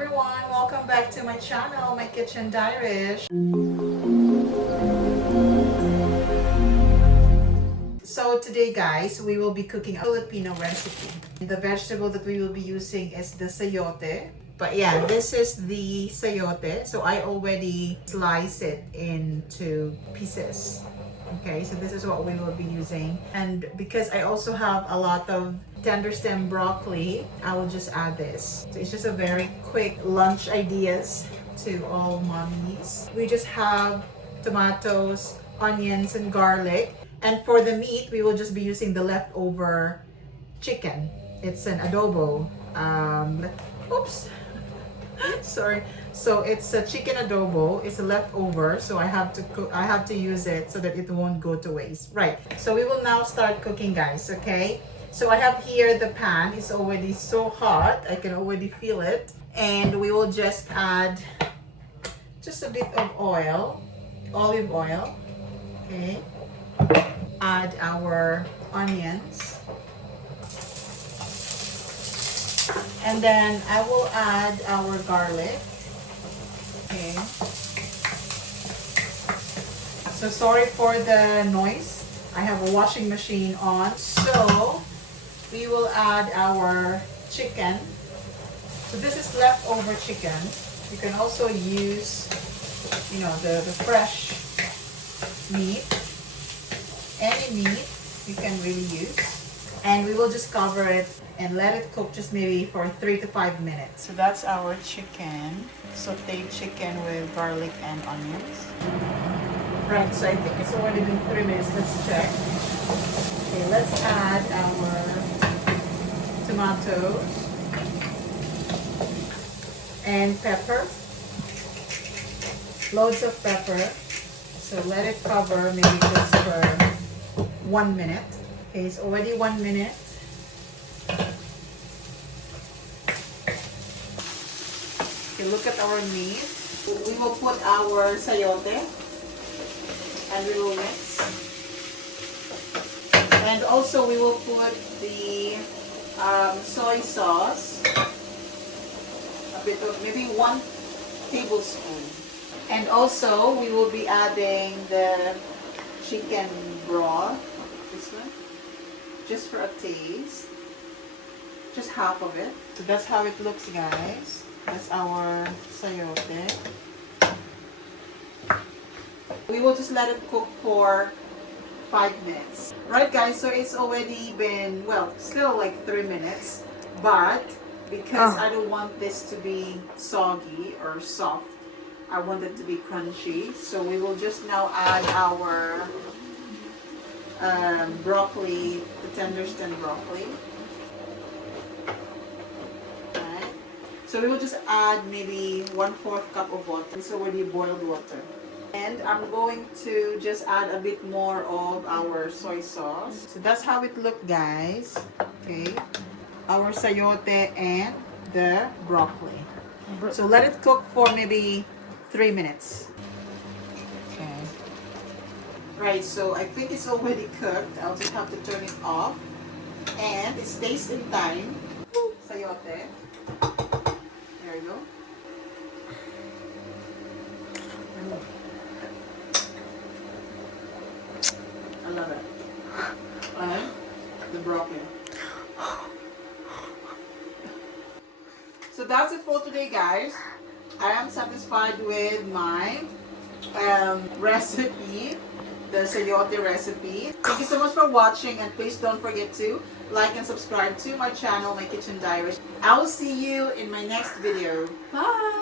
everyone, welcome back to my channel, my kitchen diarish. So today guys, we will be cooking a Filipino recipe. The vegetable that we will be using is the sayote. But yeah, this is the sayote. So I already slice it into pieces. Okay, so this is what we will be using. And because I also have a lot of tender stem broccoli, I will just add this. So it's just a very quick lunch ideas to all mommies. We just have tomatoes, onions, and garlic. And for the meat, we will just be using the leftover chicken. It's an adobo. Oops. Sorry. So it's a chicken adobo. It's a leftover, so I have to cook. I have to use it so that it won't go to waste. Right. So we will now start cooking, guys. Okay. So I have here the pan. It's already so hot. I can already feel it. And we will just add just a bit of oil, olive oil. Okay. Add our onions. And then I will add our garlic. Okay. So sorry for the noise. I have a washing machine on. So we will add our chicken. So this is leftover chicken. You can also use, the fresh meat. Any meat you can really use. And we will just cover it and let it cook just maybe for 3 to 5 minutes. So that's our chicken, sauteed chicken with garlic and onions. Right, so I think it's already been 3 minutes. Let's check. Okay, let's add our tomatoes and pepper. Loads of pepper. So let it cover maybe just for 1 minute. Okay, it's already 1 minute. Okay, look at our meat. We will put our sayote and we will mix. And also we will put the soy sauce, a bit of maybe 1 tablespoon. And also we will be adding the chicken broth, this one, just for a taste, just half of it. So that's how it looks, guys. That's our sayote. We will just let it cook for 5 minutes. Right, guys, so it's already been, well, still like 3 minutes, but because I don't want this to be soggy or soft, I want it to be crunchy. So we will just now add our broccoli, the tender stem broccoli. Right. So we will just add maybe 1/4 cup of water. It's already boiled water. And I'm going to just add a bit more of our soy sauce. So that's how it looked, guys. Okay. Our sayote and the broccoli. So let it cook for maybe 3 minutes. Okay. Right, so I think it's already cooked. I'll just have to turn it off. And it stays in time. Sayote. There you go. I love it. And the broccoli. So that's it for today, guys. I am satisfied with my recipe, the sayote recipe. Thank you so much for watching, and please don't forget to like and subscribe to my channel, my kitchen diaries. I will see you in my next video. Bye!